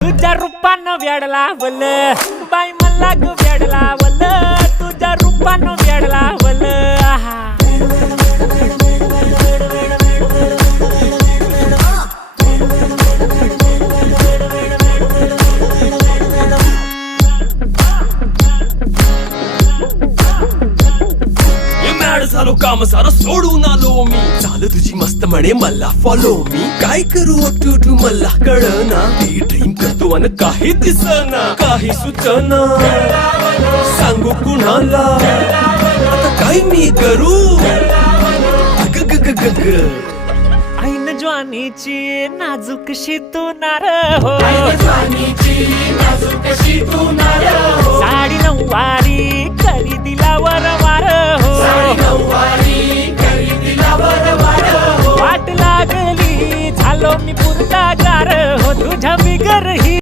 तुझ्या रूपानं वेडला वल बाई मला ग वेडला वल तुझ्या रूपानं वेडला वल झालो काम सारा सोडून आलो मी झालं तुझी मस्त म्हणे मला फॉलो मी काय करू अटू मला कळना ती ड्रीम करतो आणि काही दिसना काही सुचना सांगू कुणाला आता काय मी करू अग ग ग ग ग ऐन ज्वानीची नाजूकशी तू नार हो साडी नऊवारी करी दिला वरवार हो वाट लागली झालो मी पुरता गार हो तुझ्या बिगर ही